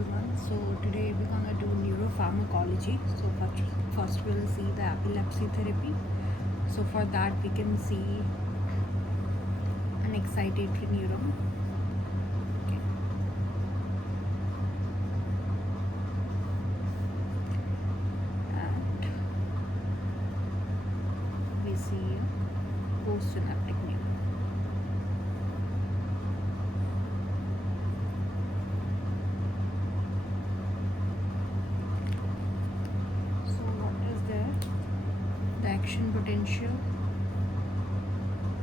everyone. So today we're gonna do neuropharmacology. So first we'll see the epilepsy therapy. So for that we can see an excitatory neuron. Okay. And we see a postsynaptic neuron. So what is there? The action potential.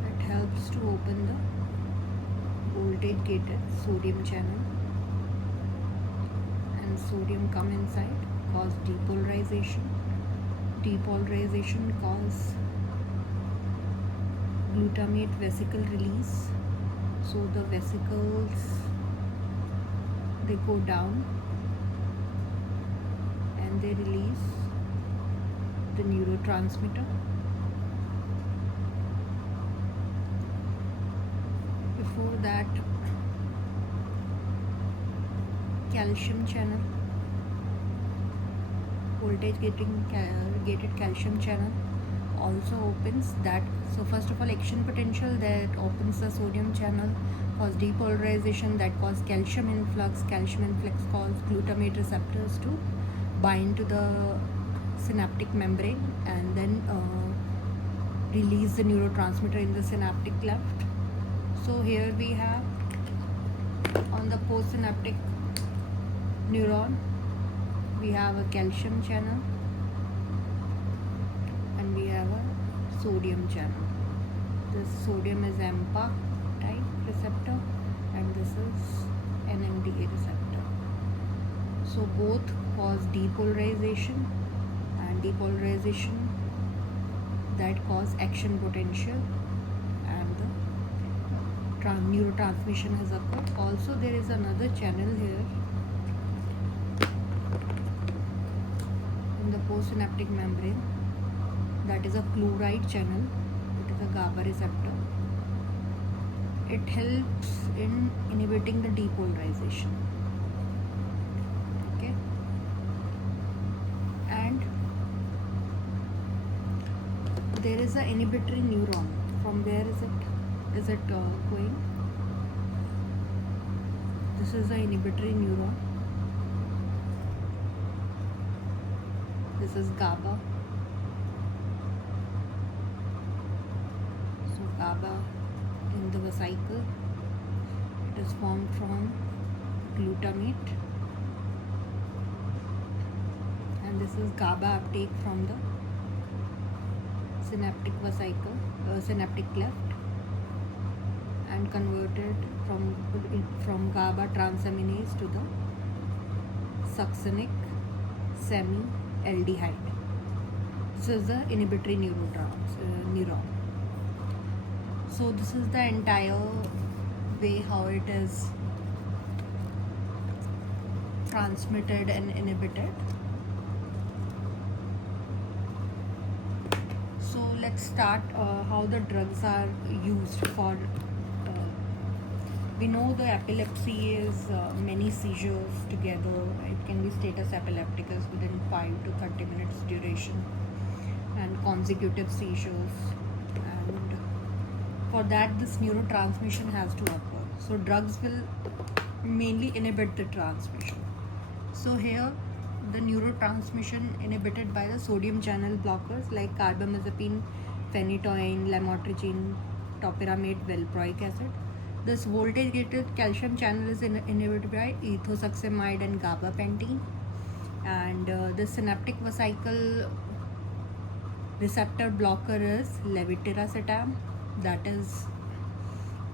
It helps to open the voltage gated sodium channel, and sodium come inside, cause depolarization. Depolarization cause glutamate vesicle release. So the vesicles, they go down and they release the neurotransmitter. Before that, calcium channel, voltage gated calcium channel also opens that. So first of all, action potential that opens the sodium channel, cause depolarization that cause calcium influx. Calcium influx cause glutamate receptors to bind to the synaptic membrane and then release the neurotransmitter in the synaptic cleft. So here we have on the postsynaptic neuron, we have a calcium channel and we have a sodium channel. This sodium is AMPA type receptor and this is NMDA receptor. So both cause depolarization, and depolarization that cause action potential, and the neurotransmission has occurred. Also there is another channel here in the postsynaptic membrane, that is a chloride channel. It is a GABA receptor. It helps in inhibiting the depolarization. Okay. And there is a inhibitory neuron. From where is it going? This is the inhibitory neuron. This is GABA. So GABA in the vesicle, it is formed from glutamate, and this is GABA uptake from the synaptic vesicle, synaptic cleft, and converted from GABA transaminase to the succinic semi-aldehyde. This is the inhibitory neuron. So this is the entire way how it is transmitted and inhibited. So let's start how the drugs are used for. We know the epilepsy is many seizures together. It can be status epilepticus within 5 to 30 minutes duration, and consecutive seizures. And for that, this neurotransmission has to occur. So drugs will mainly inhibit the transmission. So here, the neurotransmission inhibited by the sodium channel blockers like carbamazepine, phenytoin, lamotrigine, topiramate, valproic acid. This voltage-gated calcium channel is inhibited by ethosuximide and gabapentin. And the synaptic vesicle receptor blocker is levetiracetam. That is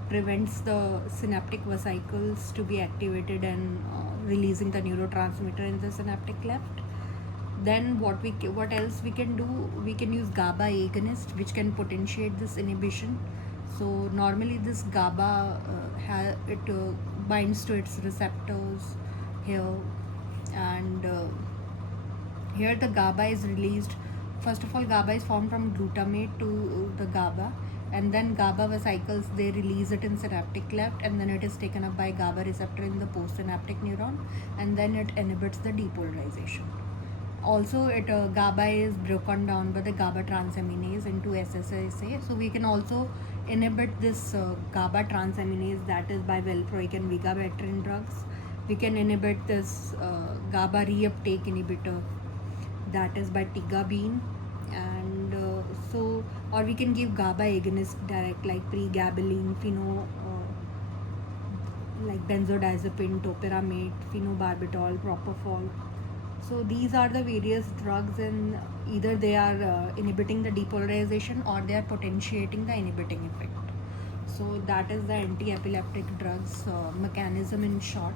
prevents the synaptic vesicles to be activated and releasing the neurotransmitter in the synaptic cleft. Then what else we can do? We can use GABA agonist, which can potentiate this inhibition. So normally this GABA binds to its receptors here, and here the GABA is released. First of all, GABA is formed from glutamate to the GABA, and then GABA vesicles, they release it in synaptic cleft, and then it is taken up by GABA receptor in the postsynaptic neuron, and then it inhibits the depolarization. Also, GABA is broken down by the GABA transaminase into SSRSA, so we can also inhibit this GABA transaminase, that is by valproic and vigabatrin drugs. We can inhibit this GABA reuptake inhibitor, that is by tigabine, and or we can give GABA agonist direct, like pregabalin, like benzodiazepine, topiramate, phenobarbital, propofol. So these are the various drugs, and either they are inhibiting the depolarization or they are potentiating the inhibiting effect. So that is the anti-epileptic drugs mechanism in short.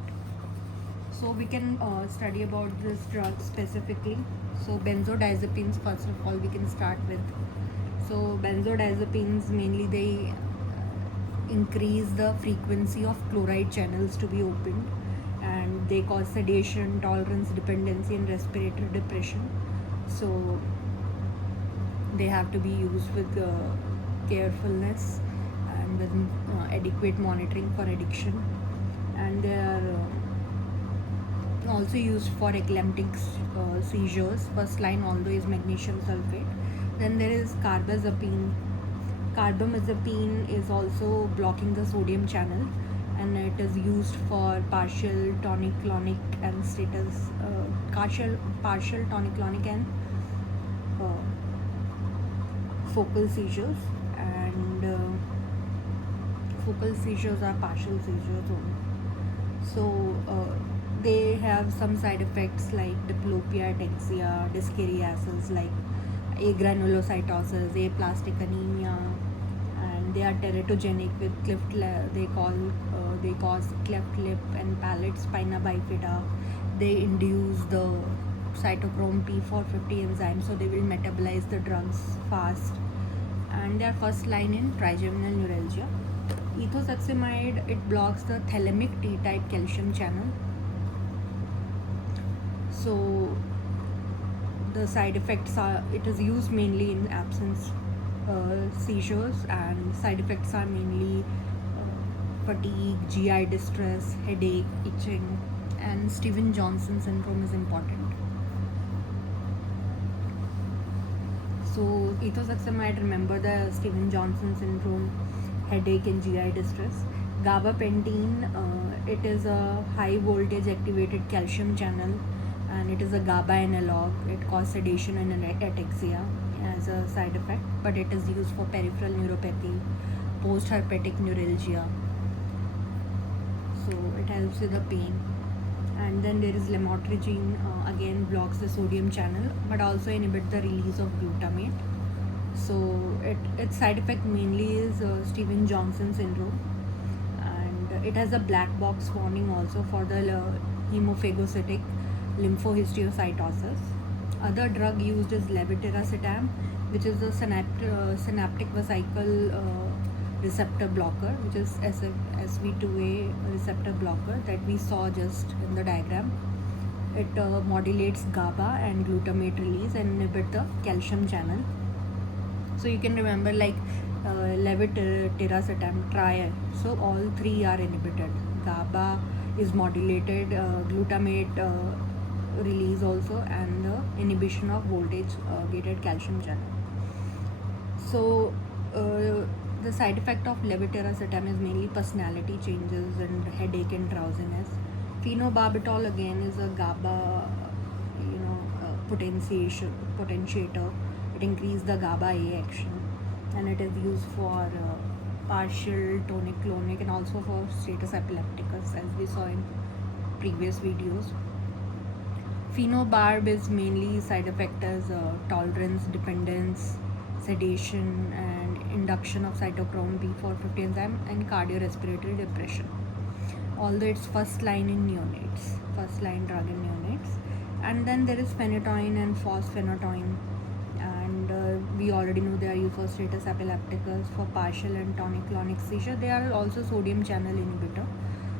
So we can study about this drug specifically. So benzodiazepines, first of all, we can start with. So benzodiazepines, mainly they increase the frequency of chloride channels to be opened, and they cause sedation, tolerance, dependency, and respiratory depression. So they have to be used with carefulness and with adequate monitoring for addiction, and they are also used for epileptic seizures. First line although is magnesium sulfate. Then there is carbamazepine. Carbamazepine is also blocking the sodium channel, and it is used for partial tonic-clonic and status partial tonic-clonic and focal seizures, and focal seizures are partial seizures only. So they have some side effects like diplopia, ataxia, dyskinesias, like agranulocytosis, aplastic anemia, and they are teratogenic with cleft they cause cleft lip and palate spina bifida. They induce the cytochrome P450 enzyme, so they will metabolize the drugs fast, and they are first line in trigeminal neuralgia. Ethosuximide, it blocks the thalamic T-type calcium channel. So the side effects are, it is used mainly in absence seizures, and side effects are mainly fatigue, GI distress, headache, itching, and Stevens-Johnson syndrome is important. So ethosuximide, remember the Stevens-Johnson syndrome, headache and GI distress. Gabapentin, it is a high voltage activated calcium channel, and it is a GABA analog. It causes sedation and ataxia as a side effect, but it is used for peripheral neuropathy, post-herpetic neuralgia. So it helps with the pain. And then there is lamotrigine, again blocks the sodium channel, but also inhibits the release of glutamate. So its side effect mainly is Stevens-Johnson syndrome, and it has a black box warning also for the hemophagocytic lymphohistiocytosis. Other drug used is levetiracetam, which is a synaptic vesicle receptor blocker, which is SV2A receptor blocker that we saw just in the diagram. It modulates GABA and glutamate release and inhibit the calcium channel. So you can remember like levetiracetam, trial. So all three are inhibited. GABA is modulated, glutamate release also, and the inhibition of voltage gated calcium channel. So the side effect of levetiracetam is mainly personality changes and headache and drowsiness. Phenobarbital again is a GABA potentiator. It increases the GABA A action, and it is used for partial tonic-clonic and also for status epilepticus, as we saw in previous videos. Phenobarb is mainly side effect as tolerance, dependence, sedation, and induction of cytochrome P450 enzyme and cardiorespiratory depression. Although it's first line in neonates, first line drug in neonates. And then there is phenytoin and fosphenytoin, and we already know they are used for status epilepticus, for partial and tonic-clonic seizure. They are also sodium channel inhibitor,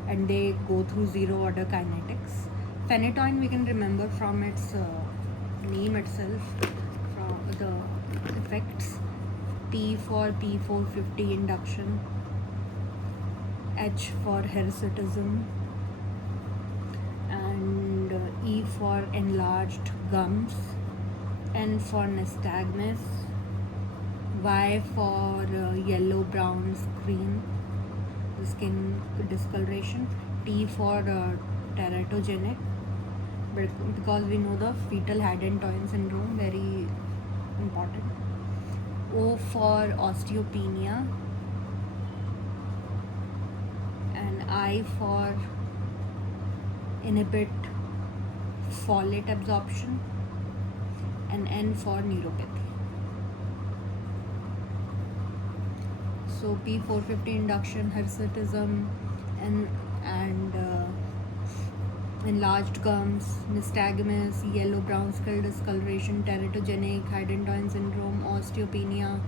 and they go through zero order kinetics. Phenytoin we can remember from its name itself, from the effects. P for P450 induction, H for hirsutism, and E for enlarged gums, N for nystagmus, Y for yellow brown skin discoloration, T for teratogenic, because we know the fetal head and toil syndrome, very important. O for osteopenia, and I for inhibit folate absorption, and N for neuropathy. So P450 induction, hirsutism, and enlarged gums, nystagmus, yellow-brown skull discoloration, teratogenic, head and toil syndrome, osteopenia,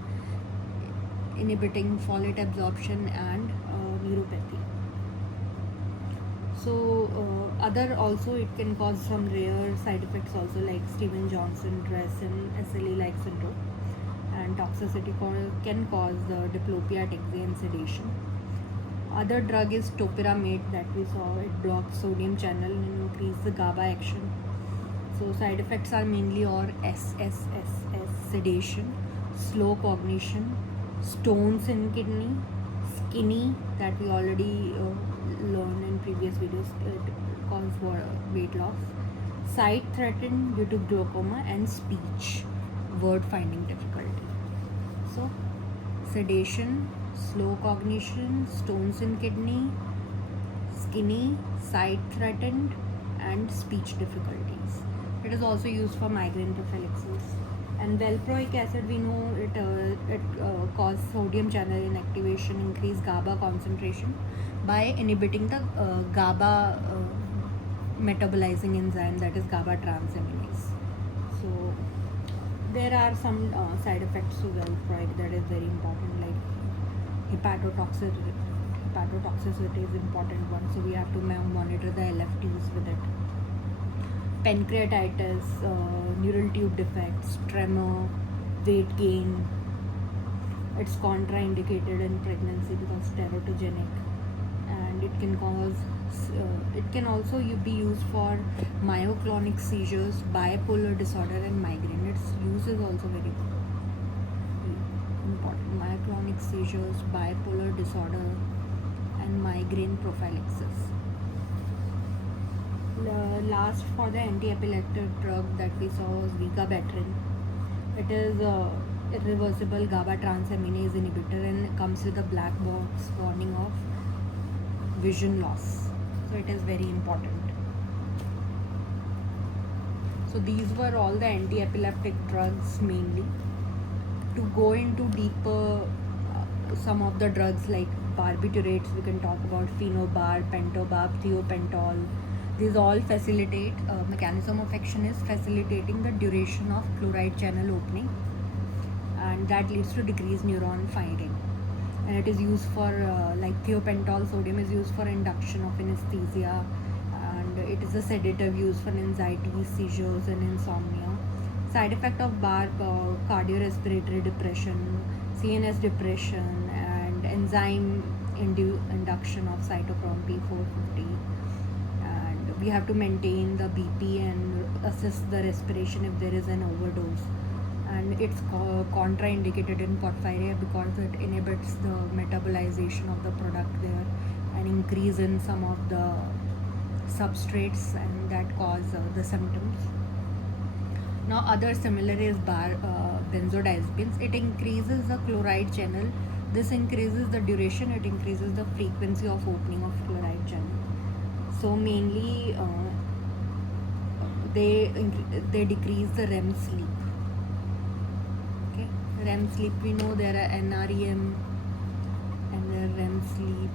inhibiting folate absorption, and neuropathy. So other also it can cause some rare side effects also, like Steven-Johnson, Dresden, SLE-like syndrome, and toxicity can cause diplopia, ataxia, and sedation. Other drug is topiramate that we saw. It blocks sodium channel and increase the GABA action. So side effects are mainly or SSSS, sedation, slow cognition, stones in kidney, skinny that we already learned in previous videos, cause weight loss, sight threatened due to glaucoma, and speech, word finding difficulty. So sedation, slow cognition, stones in kidney, skinny, sight threatened, and speech difficulties. It is also used for migraine prophylaxis. And valproic acid, we know it causes sodium channel inactivation, increase GABA concentration by inhibiting the GABA metabolizing enzyme, that is GABA transaminase. So there are some side effects to valproic that is very important, like hepatotoxicity. Hepatotoxicity is important one, so we have to monitor the LFTs with it. Pancreatitis, neural tube defects, tremor, weight gain. It's contraindicated in pregnancy because teratogenic, and it can cause. It can also be used for myoclonic seizures, bipolar disorder, and migraine. Its use is also very important. Myoclonic seizures, bipolar disorder, and migraine prophylaxis. Last for the anti-epileptic drug that we saw was vigabatrin. It is irreversible GABA transaminase inhibitor and comes with a black box warning of vision loss. So it is very important. So these were all the anti-epileptic drugs mainly. To go into deeper, some of the drugs like barbiturates, we can talk about phenobarb, pentobarb, thiopentol. These all facilitate, mechanism of action is facilitating the duration of chloride channel opening, and that leads to decreased neuron firing. And it is used for, like thiopentol sodium is used for induction of anesthesia, and it is a sedative used for anxiety, seizures, and insomnia. Side effect of barb, cardiorespiratory depression, CNS depression, and enzyme induction of cytochrome P450. We have to maintain the BP and assist the respiration if there is an overdose. And it's contraindicated in porphyria because it inhibits the metabolization of the product there and increase in some of the substrates, and that cause the symptoms. Now other similar is benzodiazepines. It increases the chloride channel. This increases the duration, it increases the frequency of opening of chloride channel. So mainly they decrease the REM sleep. Okay, REM sleep, we know there are NREM and the REM sleep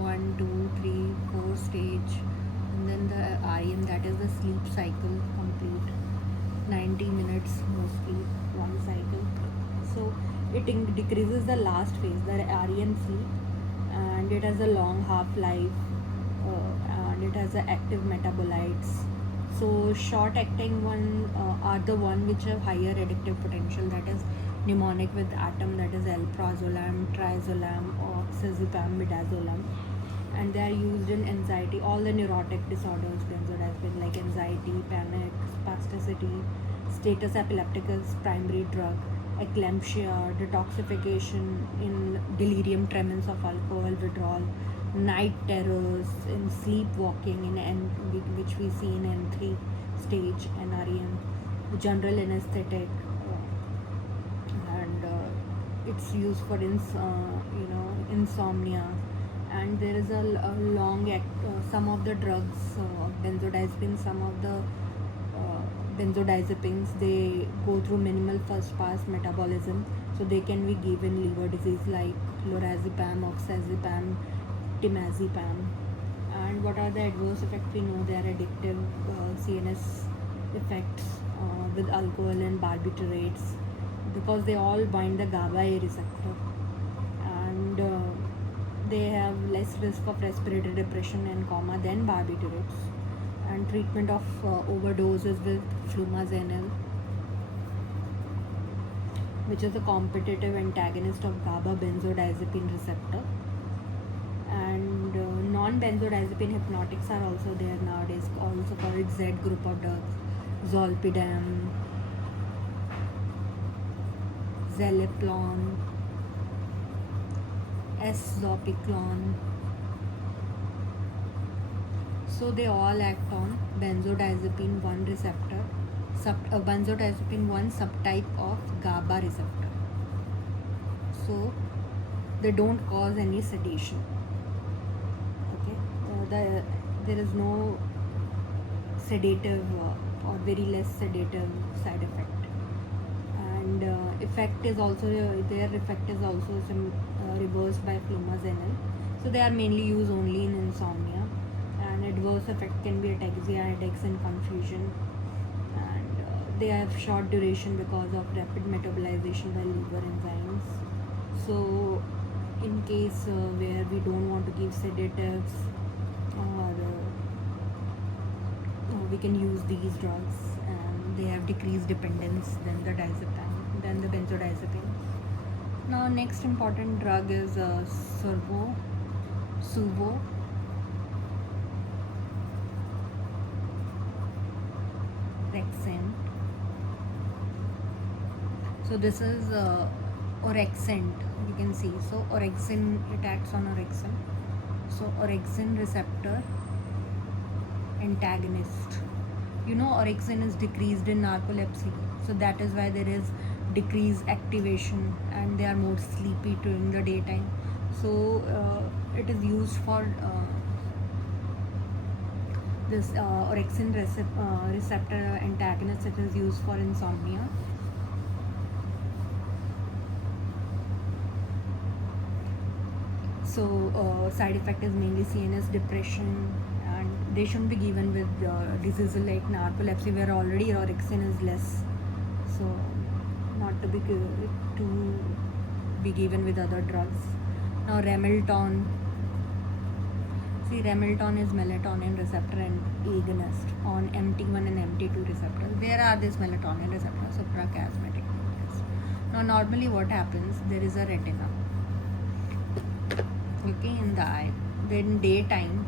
1, 2, 3, 4 stage, and then the REM, that is the sleep cycle complete, 90 minutes mostly one cycle. So it decreases the last phase, the REM sleep, and it has a long half-life. And it has active metabolites. So short acting one are the one which have higher addictive potential, that is mnemonic with atom, that is alprazolam, triazolam, oxazepam, midazolam, and they are used in anxiety, all the neurotic disorders. Benzodiazepine, like anxiety, panic, spasticity, status epilepticus, primary drug, eclampsia, detoxification, in delirium tremens of alcohol withdrawal, night terrors, in sleepwalking, in which we see in N3 stage NREM, general anesthetic, and it's used for insomnia. And there is a long some of the drugs, benzodiazepines, some of the benzodiazepines, they go through minimal first pass metabolism, so they can be given liver disease, like lorazepam, oxazepam, temazepam. And what are the adverse effects? We know they are addictive, CNS effects with alcohol and barbiturates, because they all bind the GABA A receptor, and they have less risk of respiratory depression and coma than barbiturates. And treatment of overdoses with flumazenil, which is a competitive antagonist of GABA benzodiazepine receptor. And non-benzodiazepine hypnotics are also there nowadays, also called Z group of drugs, zolpidem, zaleplon, S-zopiclone. So they all act on benzodiazepine 1 receptor, benzodiazepine 1 subtype of GABA receptor. So they don't cause any sedation. Okay, there is no sedative or very less sedative side effect. And effect is also their effect is also reversed by flumazenil. So they are mainly used only in insomnia. And adverse effect can be ataxia, headaches, and confusion. And they have short duration because of rapid metabolization by liver enzymes. So in case where we don't want to give sedatives, or we can use these drugs, and they have decreased dependence than the benzodiazepines. Now next important drug is suvorexant. So this is orexin, you can see. So orexin, it acts on orexin. So orexin receptor antagonist. Orexin is decreased in narcolepsy, so that is why there is decreased activation, and they are more sleepy during the daytime. So it is used for this orexin receptor antagonist. It is used for insomnia. So side effect is mainly CNS depression, and they shouldn't be given with diseases like narcolepsy, where already orexin is less. So not to be given with other drugs. Now Remilton. See, Remilton is melatonin receptor and agonist on MT1 and MT2 receptors. Where are these melatonin receptors? Suprachiasmatic nucleus. Now normally what happens, there is a retina, okay, in the eye. Then daytime,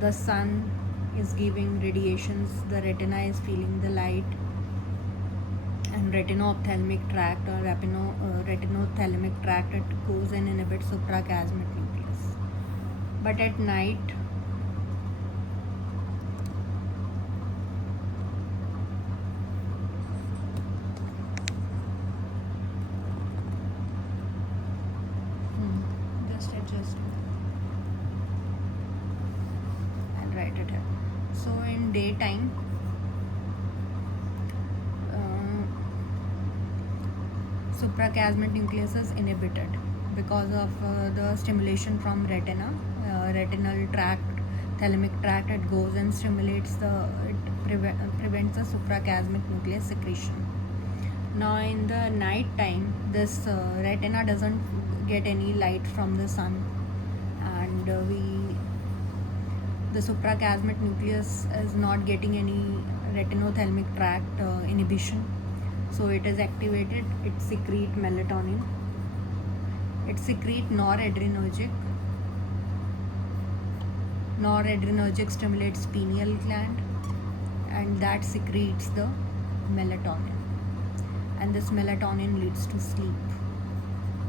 the sun is giving radiations, the retina is feeling the light, and retinophthalmic tract or retinothalamic tract, it goes and inhibits suprachiasmatic nucleus. But at night, just adjust it. I'll write it here. So in daytime, suprachiasmatic nucleus is inhibited because of the stimulation from retina, retinal tract, thalamic tract. It goes and stimulates prevents the suprachiasmatic nucleus secretion. Now in the night time, this retina doesn't get any light from the sun, and the suprachiasmatic nucleus is not getting any retinothalamic tract inhibition. So it is activated, it secrete melatonin, it secrete noradrenergic. Noradrenergic stimulates pineal gland, and that secretes the melatonin, and this melatonin leads to sleep.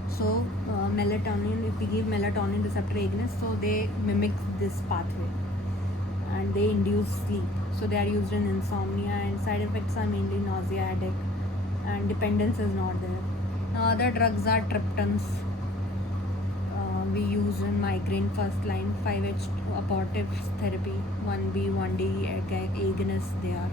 So melatonin, if we give melatonin receptor agonist, so they mimic this pathway and they induce sleep. So they are used in insomnia, and side effects are mainly nausea, headache, and dependence is not there. Now other drugs are triptans. We use in migraine first line, 5-H abortive therapy, 1B, 1D agonists they are.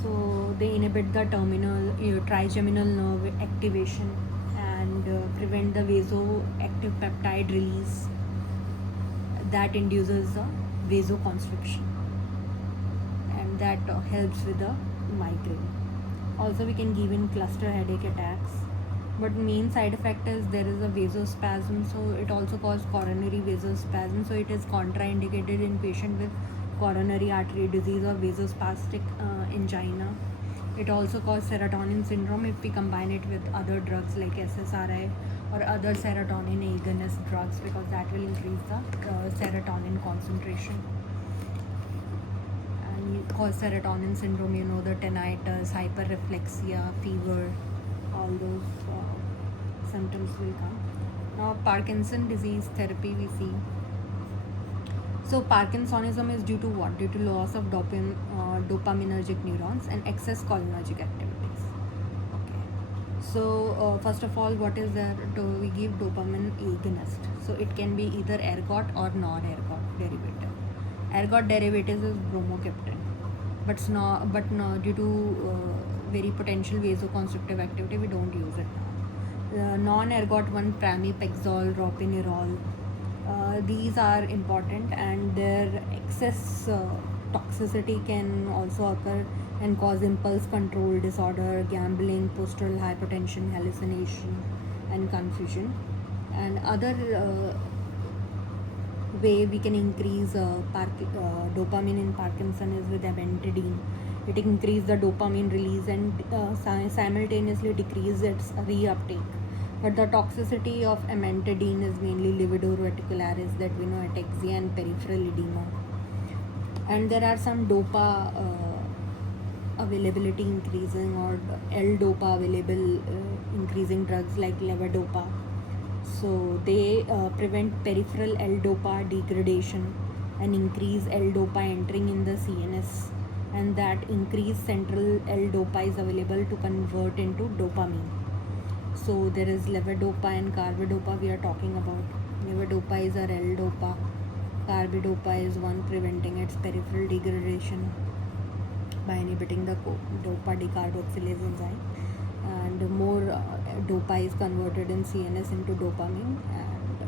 So they inhibit the trigeminal nerve activation and prevent the vasoactive peptide release that induces the vasoconstriction, and that helps with the migraine. Also we can give in cluster headache attacks, but main side effect is there is a vasospasm, so it also causes coronary vasospasm, so it is contraindicated in patient with coronary artery disease or vasospastic angina. It also causes serotonin syndrome if we combine it with other drugs like SSRI or other serotonin agonist drugs, because that will increase the serotonin concentration and cause serotonin syndrome, the tinnitus, hyperreflexia, fever, all those symptoms will come. Now Parkinson disease therapy we see. So Parkinsonism is due to what? Due to loss of dopaminergic neurons and excess cholinergic activities. Okay. So first of all, what is there? We give dopamine agonist. So it can be either ergot or non-ergot derivative. Ergot derivatives is bromocriptine, but no, due to very potential vasoconstrictive activity, we don't use it now. Non-ergot one, pramipexole, ropinirole. These are important, and their excess toxicity can also occur and cause impulse control disorder, gambling, postural hypertension, hallucination, and confusion. And other way we can increase dopamine in Parkinson is with amantadine. It increases the dopamine release and simultaneously decrease its reuptake. But the toxicity of amantadine is mainly livedo reticularis, that we know, ataxia and peripheral edema. And there are some dopa availability increasing or L-dopa available increasing drugs like levodopa. So they prevent peripheral L-dopa degradation and increase L-dopa entering in the CNS, and that increased central L-dopa is available to convert into dopamine. So there is levodopa and carbidopa we are talking about. Levodopa is our L-dopa. Carbidopa is one preventing its peripheral degradation by inhibiting the dopa decarboxylase enzyme, and more dopa is converted in CNS into dopamine, and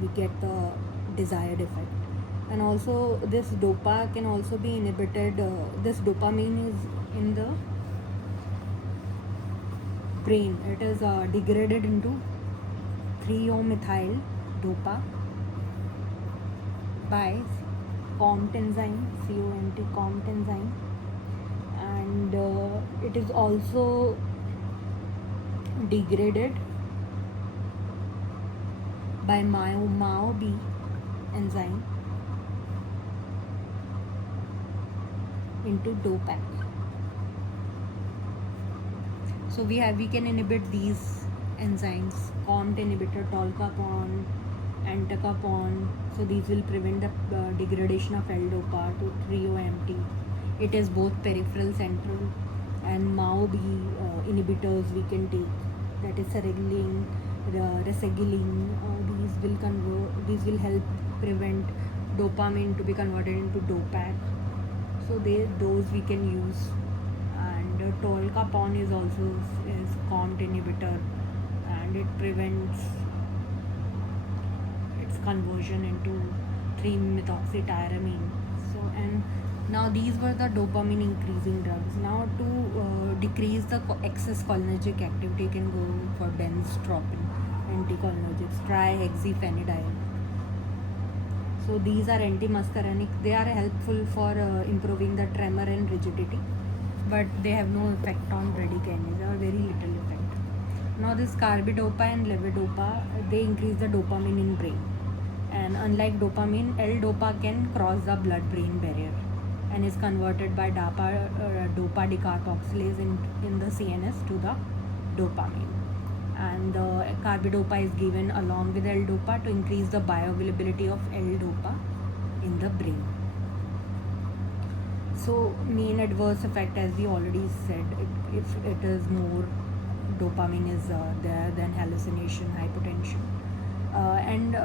we get the desired effect. And also this dopa can also be inhibited. This dopamine is in the brain. It is degraded into 3-O-methyl dopa by COMT enzyme, COMT enzyme, and it is also degraded by MAO-B enzyme into DOPAC. So we can inhibit these enzymes, COMT inhibitor, tolcapone, entacapone. So these will prevent the degradation of L-dopa to 3-OMT. It is both peripheral, central, and MAO-B inhibitors we can take. That is sertraline, resegiline. These will help prevent dopamine to be converted into DOPAC. So those we can use. And tolcapone is also is COMT inhibitor, and it prevents its conversion into 3-methoxytyramine. So, and now these were the dopamine increasing drugs. Now to decrease the excess cholinergic activity, you can go for benztropine, anticholinergics, trihexyphenidyl. So these are antimuscarinic. They are helpful for improving the tremor and rigidity. but they have no effect on bradykinase, or very little effect. Now this carbidopa and levodopa, they increase the dopamine in brain, and unlike dopamine, L-dopa can cross the blood-brain barrier and is converted by dopa decarboxylase in the CNS to the dopamine. And the carbidopa is given along with L-dopa to increase the bioavailability of L-dopa in the brain. So main adverse effect, as we already said, if it is more dopamine is there, then hallucination, hypotension. And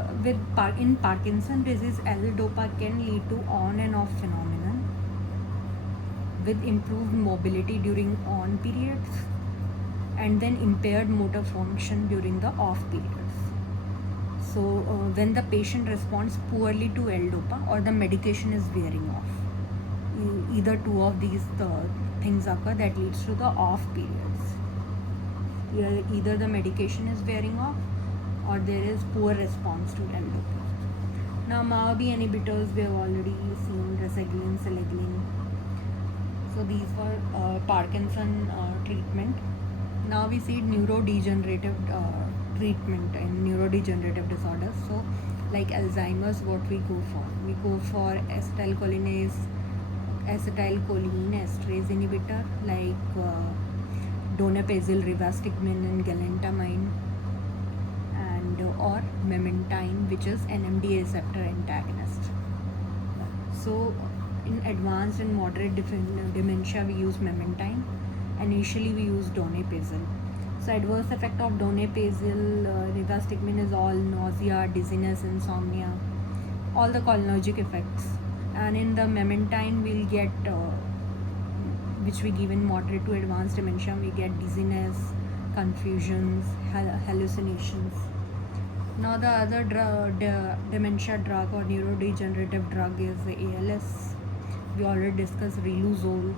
in Parkinson disease, L-dopa can lead to on and off phenomenon with improved mobility during on periods and then impaired motor function during the off periods. So when the patient responds poorly to L-dopa or the medication is wearing off, either two of these things occur that leads to the off periods. Either the medication is wearing off or there is poor response to L-dopa. Now MAO-B inhibitors, we have already seen reseglin, seleglin. So these were Parkinson treatment. Now we see neurodegenerative treatment in neurodegenerative disorders. So like Alzheimer's, what we go for? We go for acetylcholine esterase inhibitor like donepezil, rivastigmine and galantamine, and or memantine, which is NMDA receptor antagonist. So in advanced and moderate dementia, we use memantine. Initially we use donepezil. So adverse effect of donepezil, rivastigmine is all nausea, dizziness, insomnia, all the cholinergic effects. And in the memantine, we'll get, which we give in moderate to advanced dementia, we get dizziness, confusions, hallucinations. Now the other dementia drug or neurodegenerative drug is the ALS. We already discussed riluzole.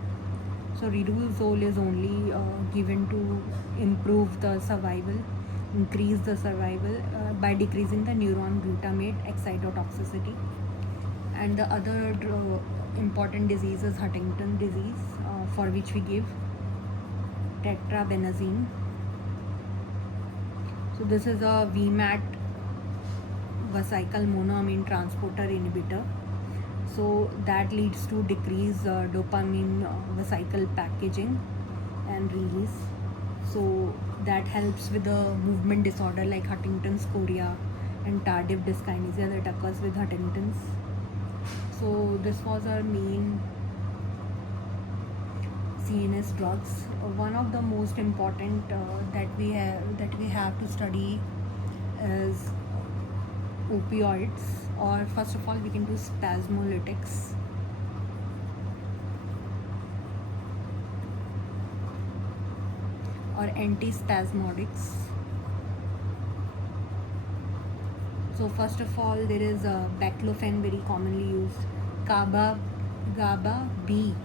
So riluzole is only given to improve the survival, increase the survival by decreasing the neuron glutamate excitotoxicity. And the other important disease is Huntington disease, for which we give tetrabenazine. So this is a VMAT, vesicle monoamine transporter inhibitor. So that leads to decrease dopamine vesicle packaging and release. So that helps with the movement disorder like Huntington's chorea and tardive dyskinesia that occurs with Huntington's. So this was our main CNS drugs. One of the most important that we have to study is opioids, or first of all we can do spasmolytics. Or antispasmodics. So first of all, there is baclofen, very commonly used, GABA B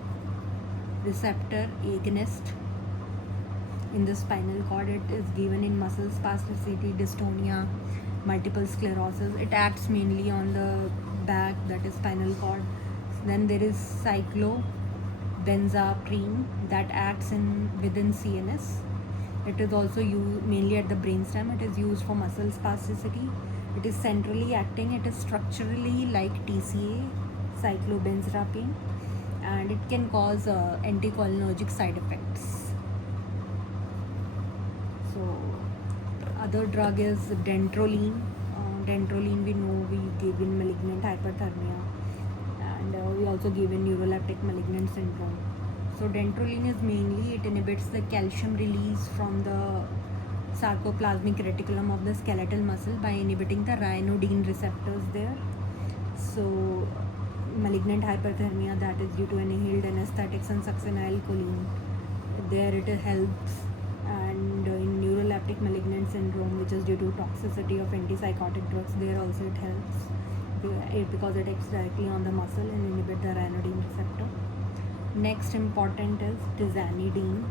receptor agonist in the spinal cord. It is given in muscle spasticity, dystonia, multiple sclerosis. It acts mainly on the back, that is spinal cord. Then there is cyclobenzaprine that acts within CNS. It is also used mainly at the brainstem. It is used for muscle spasticity. It is centrally acting. It is structurally like TCA, cyclobenzaprine, and it can cause anticholinergic side effects. So other drug is dantrolene. Dantrolene, we know we give in malignant hyperthermia, and we also give in neuroleptic malignant syndrome. So dantrolene is mainly, it inhibits the calcium release from the sarcoplasmic reticulum of the skeletal muscle by inhibiting the ryanodine receptors there. So malignant hyperthermia, that is due to inhaled anesthetics and succinylcholine, there it helps. And in neuroleptic malignant syndrome, which is due to toxicity of antipsychotic drugs, there also it helps because it acts directly on the muscle and inhibit the ryanodine receptor. Next important is tizanidine.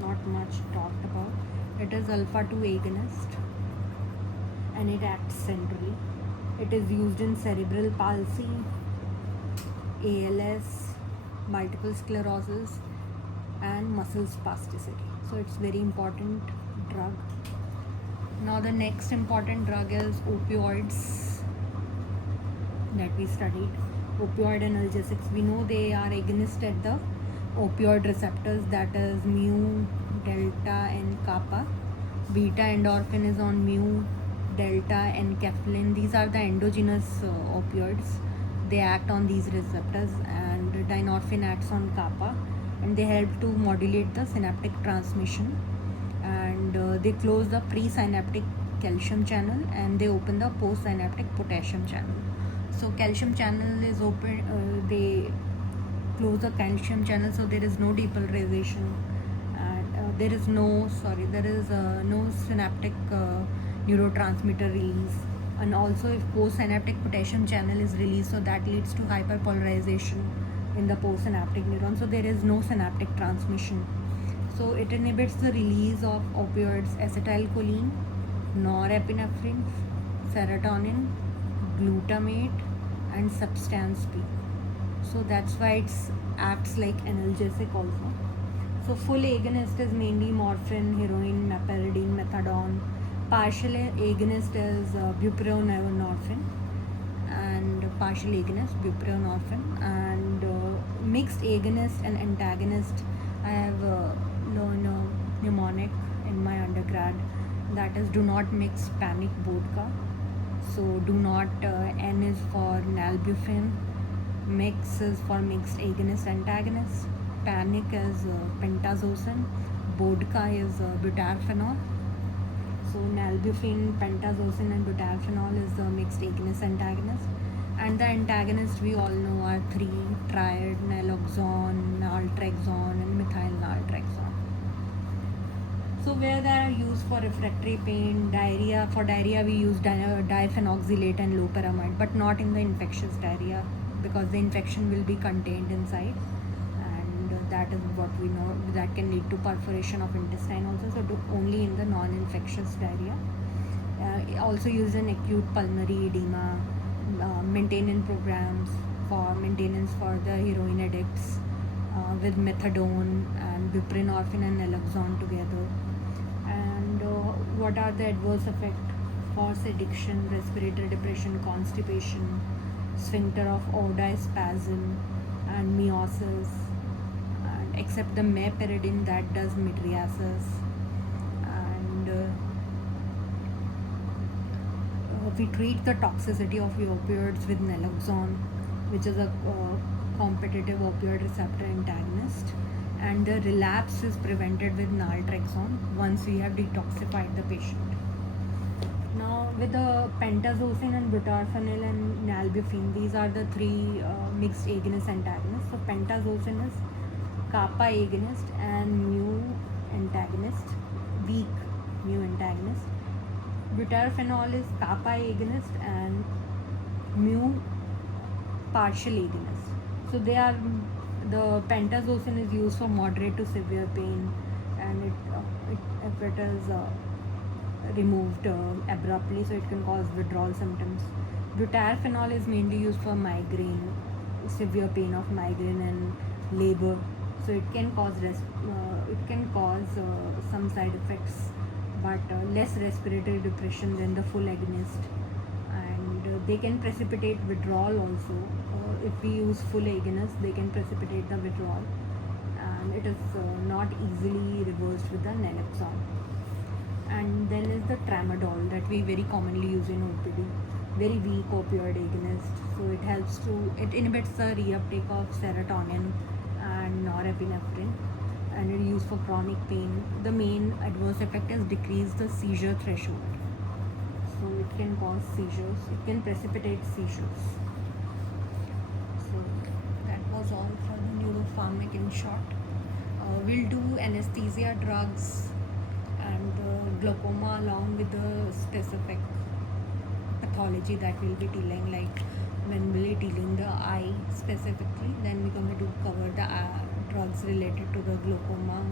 Not much talked about. It is alpha-2 agonist and it acts centrally. It is used in cerebral palsy, ALS, multiple sclerosis, and muscle spasticity. So it's very important drug. Now the next important drug is opioids that we studied. Opioid analgesics, we know they are agonist at the opioid receptors, that is mu, delta, and kappa. Beta endorphin is on mu, delta, and enkephalin. These are the endogenous opioids. They act on these receptors, and dynorphin acts on kappa, and they help to modulate the synaptic transmission, and they close the presynaptic calcium channel, and they open the postsynaptic potassium channel. So calcium channel is open, they close the calcium channel, so there is no depolarization, and there is no synaptic neurotransmitter release, and also if postsynaptic potassium channel is released, so that leads to hyperpolarization in the postsynaptic neuron, so there is no synaptic transmission. So it inhibits the release of opioids, acetylcholine, norepinephrine, serotonin, glutamate, and substance P. So that's why it acts like analgesic also. So full agonist is mainly morphine, heroin, meperidine, methadone. Partial agonist is buprenorphine, and partial agonist buprenorphine, and mixed agonist and antagonist. I have learned a mnemonic in my undergrad, that is do not mix panic vodka. So do not, N is for nalbuphine, mix is for mixed agonist antagonist, panic is pentazocine, vodka is butarphenol. So nalbuphine, pentazocine, and butarphenol is the mixed agonist antagonist, and the antagonists we all know are three: triad, naloxone, naltrexone, and methyl naltrexone. So where they are used for refractory pain, diarrhea. For diarrhea we use diphenoxylate and loperamide, but not in the infectious diarrhea, because the infection will be contained inside, and that is what we know, that can lead to perforation of intestine also. So only in the non-infectious diarrhea. Also used in acute pulmonary edema, maintenance programs for maintenance for the heroin addicts, with methadone and buprenorphine and naloxone together. And what are the adverse effects? Force addiction, respiratory depression, constipation, sphincter of Oddi spasm, and meiosis, and except the meperidine that does mydriasis. And we treat the toxicity of the opioids with naloxone, which is a competitive opioid receptor antagonist, and the relapse is prevented with naltrexone once we have detoxified the patient. Now with the pentazocine and butarphenol and nalbuphine, these are the three mixed agonist antagonists. So pentazocine is kappa agonist and mu antagonist, weak mu antagonist. Butarphenol is kappa agonist and mu partial agonist. So they are, the pentazocine is used for moderate to severe pain, and if it is removed abruptly, so it can cause withdrawal symptoms. Butarphenol is mainly used for migraine, severe pain of migraine and labor. So it can cause some side effects, but less respiratory depression than the full agonist, and they can precipitate withdrawal also. If we use full agonist, they can precipitate the withdrawal, and it is not easily reversed with the naloxone. And then is the tramadol that we very commonly use in OPD, very weak opioid agonist. So it inhibits the reuptake of serotonin and norepinephrine, and it is used for chronic pain. The main adverse effect is decrease the seizure threshold. So it can cause seizures, it can precipitate seizures. So that was all for the neuropharmac in short. We'll do anesthesia drugs and glaucoma along with the specific pathology that we'll be dealing, like when we'll be dealing the eye specifically. Then we're going to cover the drugs related to the glaucoma